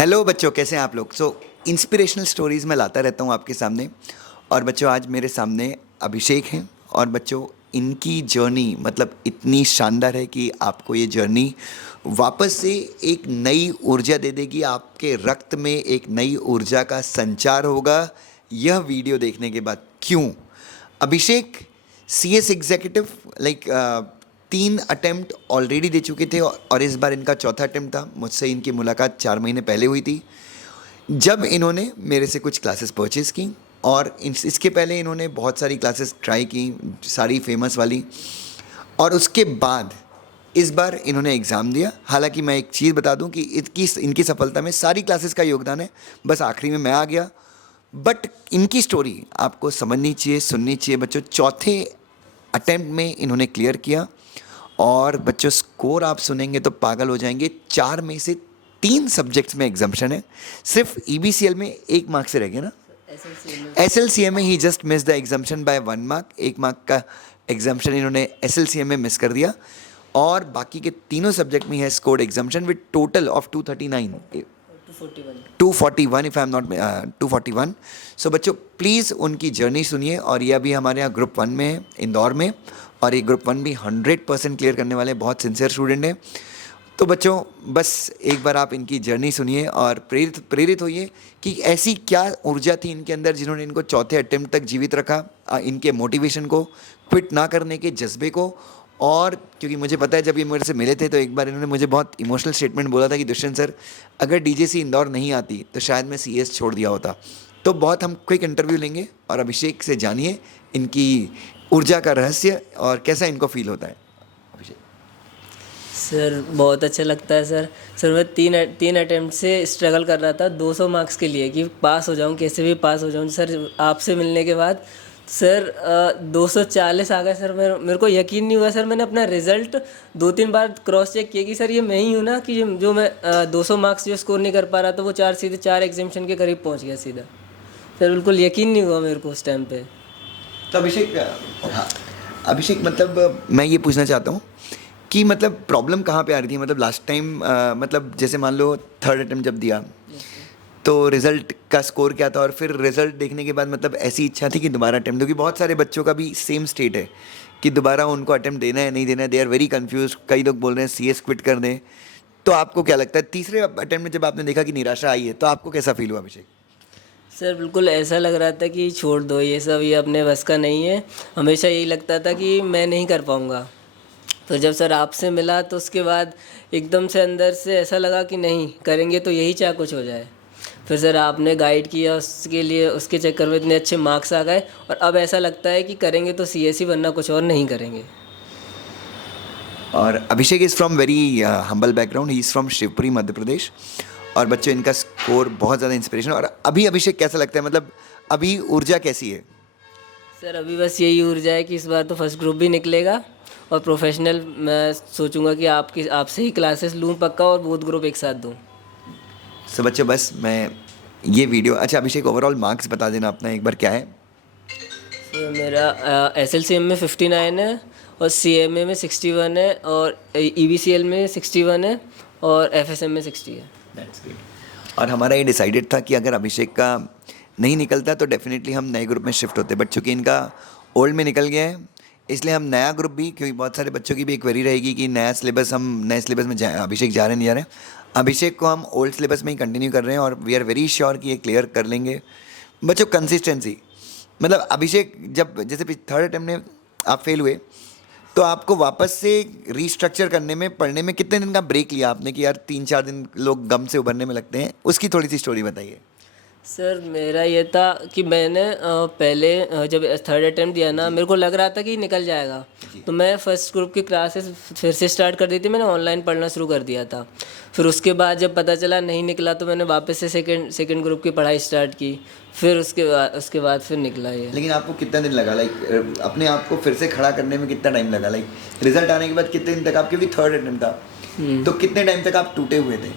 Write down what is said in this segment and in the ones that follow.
Hello बच्चों, कैसे हैं आप लोग। इंस्पिरेशनल स्टोरीज़ मैं लाता रहता हूँ आपके सामने। और बच्चों, आज मेरे सामने अभिषेक हैं। और बच्चों, इनकी जर्नी मतलब इतनी शानदार है कि आपको ये जर्नी वापस से एक नई ऊर्जा दे देगी। आपके रक्त में एक नई ऊर्जा का संचार होगा यह वीडियो देखने के बाद। क्यों? Abhishek CS executive like 3 attempt already दे चुके थे और इस बार इनका चौथा अटेम्प्ट था। मुझसे इनकी मुलाकात 4 महीने पहले हुई थी, जब इन्होंने मेरे से कुछ क्लासेस परचेज़ की। और इसके पहले इन्होंने बहुत सारी क्लासेस ट्राई की, सारी फेमस वाली। और उसके बाद इस बार इन्होंने एग्ज़ाम दिया। हालांकि मैं एक चीज़ बता दूं कि इनकी सफलता में सारी क्लासेस का योगदान है, बस आखिरी में मैं आ गया। बट इनकी स्टोरी आपको समझनी चाहिए, सुननी चाहिए बच्चों। चौथे अटेम्प्ट में इन्होंने क्लियर किया। और बच्चों, स्कोर आप सुनेंगे तो पागल हो जाएंगे। 4 में से 3 सब्जेक्ट्स में एग्जाम्पशन है। सिर्फ EBCL में 1 मार्क से रह गया ना। SLCM में ही just miss the exemption by 1 mark. 1 mark का एग्जाम्पशन इन्होंने SLCM में मिस कर दिया। और बाकी के तीनों सब्जेक्ट में है scored exemption with total of 239 241 if I am not 241। So बच्चों, प्लीज़ उनकी जर्नी सुनिए। और ये अभी हमारे यहाँ ग्रुप 1 में है, इंदौर में। और ये ग्रुप 1 भी 100% क्लियर करने वाले बहुत सिंसियर स्टूडेंट हैं। तो बच्चों, बस एक बार आप इनकी जर्नी सुनिए और प्रेरित होइए कि ऐसी क्या ऊर्जा थी इनके अंदर जिन्होंने इनको चौथे अटेम्प्ट तक जीवित रखा। इनके मोटिवेशन को, क्विट ना करने के जज्बे को। और क्योंकि मुझे पता है, जब ये मेरे से मिले थे तो एक बार इन्होंने मुझे बहुत इमोशनल स्टेटमेंट बोला था कि दुष्यंत सर, अगर DJC इंदौर नहीं आती तो शायद मैं CS छोड़ दिया होता। तो बहुत हम क्विक इंटरव्यू लेंगे और अभिषेक से जानिए इनकी ऊर्जा का रहस्य और कैसा इनको फील होता है। अभिषेक सर, बहुत अच्छा लगता है सर। सर, मैं तीन अटेम्प्ट से स्ट्रगल कर रहा था 200 मार्क्स के लिए कि पास हो जाऊं, कैसे भी पास हो जाऊं। सर, आपसे मिलने के बाद सर 240 आ गए। सर, मेरे को यकीन नहीं हुआ। सर, मैंने अपना रिज़ल्ट 2-3 बार क्रॉस चेक किया कि सर ये मैं ही हूँ ना, कि जो मैं 200 मार्क्स जो स्कोर नहीं कर पा रहा था, वो सीधे 4 एग्जामिशन के करीब पहुँच गया सीधा। सर, बिल्कुल यकीन नहीं हुआ मेरे को उस टाइम पे। तो अभिषेक, हाँ, अभिषेक मतलब मैं ये पूछना चाहता हूँ कि मतलब प्रॉब्लम कहाँ पे आ रही थी। मतलब लास्ट टाइम मतलब जैसे मान लो 3rd अटेम्प्ट जब दिया तो रिज़ल्ट का स्कोर क्या था, और फिर रिज़ल्ट देखने के बाद मतलब ऐसी इच्छा थी कि दोबारा अटेम्प्ट दो। क्योंकि बहुत सारे बच्चों का भी सेम स्टेट है कि दोबारा उनको अटेम्प्ट देना है नहीं देना है। They are very confuse. कई लोग बोल रहे हैं CS क्विट कर दें। तो आपको क्या लगता है, तीसरे अटेम्प्ट में जब आपने देखा कि निराशा आई है, तो आपको कैसा फील हुआ अभिषेक? सर, बिल्कुल ऐसा लग रहा था कि छोड़ दो ये सब, ये अपने बस का नहीं है। हमेशा यही लगता था कि मैं नहीं कर पाऊँगा। तो जब सर आपसे मिला तो उसके बाद एकदम से अंदर से ऐसा लगा कि नहीं, करेंगे तो यही चाहे कुछ हो जाए। फिर सर आपने गाइड किया, उसके लिए उसके चक्कर में इतने अच्छे मार्क्स आ गए। और अब ऐसा लगता है कि करेंगे तो CS ही, वरना कुछ और नहीं करेंगे। और Abhishek is from very humble background. He is from Shivpuri, Madhya Pradesh. और बच्चों, इनका स्कोर बहुत ज़्यादा इंस्पिरेशन। और अभी अभिषेक कैसा लगता है, मतलब अभी ऊर्जा कैसी है? सर, अभी बस यही ऊर्जा है कि इस बार तो फर्स्ट ग्रुप भी निकलेगा। और प्रोफेशनल मैं सोचूंगा कि आपसे ही क्लासेस लूँ पक्का, और बोथ ग्रुप एक साथ दूँ। सो बच्चों, बस मैं ये वीडियो, अच्छा अभिषेक, ओवरऑल मार्क्स बता देना अपना एक बार, क्या है? सर, मेरा SLCM में 59 है, और CMA में 61 है, और EBCL में 61 है, और FSM में 60 है। That's great. और हमारा ये डिसाइडेड था कि अगर अभिषेक का नहीं निकलता तो डेफिनेटली हम नए ग्रुप में शिफ्ट होते। बट चूंकि इनका ओल्ड में निकल गया है, इसलिए हम नया ग्रुप भी, क्योंकि बहुत सारे बच्चों की भी एक क्वेरी रहेगी कि नया सिलेबस, हम नए सिलेबस में अभिषेक जा रहे नहीं जा रहे। अभिषेक को हम ओल्ड सिलेबस में ही कंटिन्यू कर रहे हैं और वी आर वेरी श्योर कि ये क्लियर कर लेंगे। बच्चों, कंसिस्टेंसी, मतलब अभिषेक जब जैसे 3rd अटेम्प्ट में आप फेल हुए, तो आपको वापस से रीस्ट्रक्चर करने में, पढ़ने में कितने दिन का ब्रेक लिया आपने कि यार 3-4 दिन लोग गम से उभरने में लगते हैं, उसकी थोड़ी सी स्टोरी बताइए। सर, मेरा ये था कि मैंने पहले जब 3rd अटेम्प्ट दिया ना, मेरे को लग रहा था कि निकल जाएगा। तो मैं फर्स्ट ग्रुप की क्लासेस फिर से स्टार्ट कर दी थी। मैंने ऑनलाइन पढ़ना शुरू कर दिया था। फिर उसके बाद जब पता चला नहीं निकला, तो मैंने वापस से सेकंड ग्रुप की पढ़ाई स्टार्ट की। फिर उसके बाद फिर निकला ये। लेकिन आपको कितना दिन लगा, लाइक अपने आप को फिर से खड़ा करने में कितना टाइम लगा? लाइक रिजल्ट आने के बाद कितने दिन तक आप, क्योंकि 3rd अटेम्प्ट था, तो कितने टाइम तक आप टूटे हुए थे?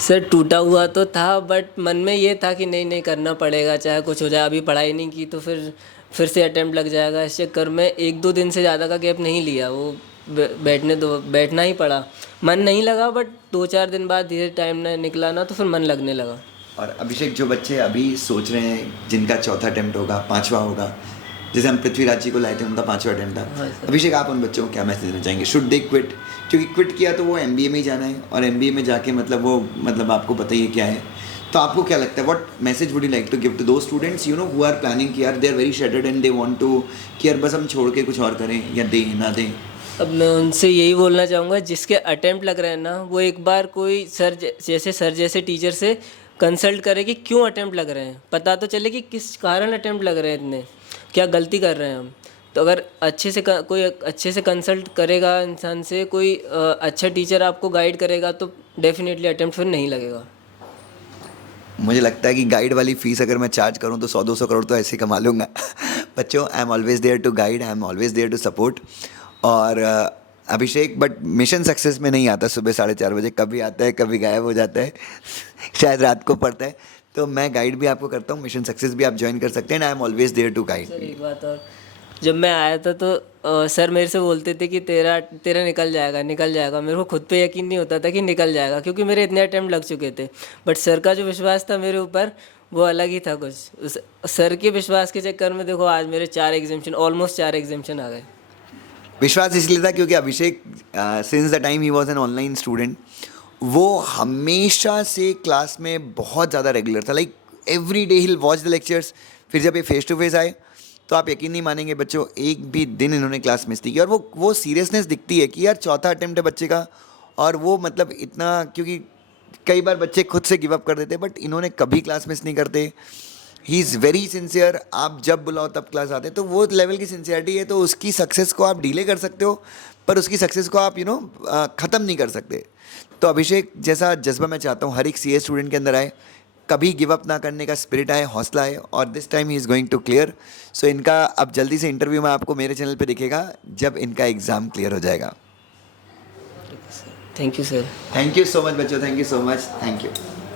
सर, टूटा हुआ तो था, बट मन में ये था कि नहीं नहीं, करना पड़ेगा चाहे कुछ हो जाए। अभी पढ़ाई नहीं की तो फिर से अटेम्प्ट लग जाएगा। इस चक्कर में 1-2 दिन से ज़्यादा का गैप नहीं लिया। वो बैठना ही पड़ा। मन नहीं लगा, बट 2-4 दिन बाद धीरे टाइम निकला ना तो फिर मन लगने लगा। और अभिषेक, जो बच्चे अभी सोच रहे हैं जिनका चौथा अटेम्प्ट होगा, पांचवा होगा, जैसे हम पृथ्वीराज जी को लाए थे, उनका पांचवा अटेम्प्ट था, हाँ सर। अभिषेक आप उन बच्चों को क्या मैसेज देना चाहेंगे? Should they quit? क्योंकि क्विट किया तो वो एमबीए में ही जाना है, और एमबीए में जाके मतलब आपको पता ही है क्या है। तो आपको क्या लगता है, what message would you like to give to दो students you know who are planning कि यार they are very shattered and they want to कि यार बस हम छोड़ के कुछ और करें, या दें ना दें? अब मैं उनसे यही बोलना चाहूँगा, जिसके अटेम्प्ट लग रहे हैं ना, वो एक बार कोई सर जैसे टीचर से कंसल्ट करे कि क्यों अटेम्प्ट लग रहे हैं, पता तो चले कि किस कारण अटेम्प्ट लग रहे हैं, इतने क्या गलती कर रहे हैं हम। तो अगर कोई अच्छे से कंसल्ट करेगा इंसान से, कोई अच्छा टीचर आपको गाइड करेगा, तो डेफिनेटली अटेम्प्ट फिर नहीं लगेगा। मुझे लगता है कि गाइड वाली फीस अगर मैं चार्ज करूं तो 100-200 करोड़ तो ऐसे ही कमा लूँगा। बच्चों, I am always there to guide, I am always there to support. और अभिषेक बट मिशन सक्सेस में नहीं आता सुबह 4:30 बजे, कभी आता है कभी गायब हो जाता है। शायद रात को पड़ता है। तो मैं गाइड भी आपको करता हूँ, मिशन सक्सेस भी आप ज्वाइन कर सकते हैं, I am always there to sir guide. एक बात और, जब मैं आया था तो सर मेरे से बोलते थे कि तेरा निकल जाएगा निकल जाएगा। मेरे को खुद पे यकीन नहीं होता था कि निकल जाएगा, क्योंकि मेरे इतने अटेम्प्ट लग चुके थे। बट सर का जो विश्वास था मेरे ऊपर, वो अलग ही था कुछ। सर के विश्वास के चक्कर में देखो आज मेरे 4 एग्जामिशन, ऑलमोस्ट 4 एग्जामिशन आ गए। विश्वास इसलिए था क्योंकि Abhishek since the time he was an online student, वो हमेशा से क्लास में बहुत ज़्यादा रेगुलर था। Like every day he'll watch the lectures. फिर जब ये फेस टू फेस आए तो आप यकीन नहीं मानेंगे बच्चों, एक भी दिन इन्होंने क्लास मिस नहीं की। और वो सीरियसनेस दिखती है कि यार चौथा अटेम्प्ट है बच्चे का, और वो मतलब इतना, क्योंकि कई बार बच्चे खुद से गिव अप कर देते, बट इन्होंने कभी क्लास मिस नहीं करते। He is very sincere. आप जब बुलाओ तब क्लास आते हैं, तो वो लेवल की सिंसियरिटी है। तो उसकी सक्सेस को आप डिले कर सकते हो, पर उसकी सक्सेस को आप ख़त्म नहीं कर सकते। तो अभिषेक जैसा जज्बा मैं चाहता हूँ हर एक सीए स्टूडेंट के अंदर आए, कभी गिव अप ना करने का स्पिरिट आए, हौसला आए, और this time he is going to clear. So इनका अब जल्दी से इंटरव्यू में आपको मेरे चैनल पे दिखेगा जब इनका एग्ज़ाम क्लियर हो जाएगा। Thank you sir. Thank you so much बच्चों, thank you so much, thank you.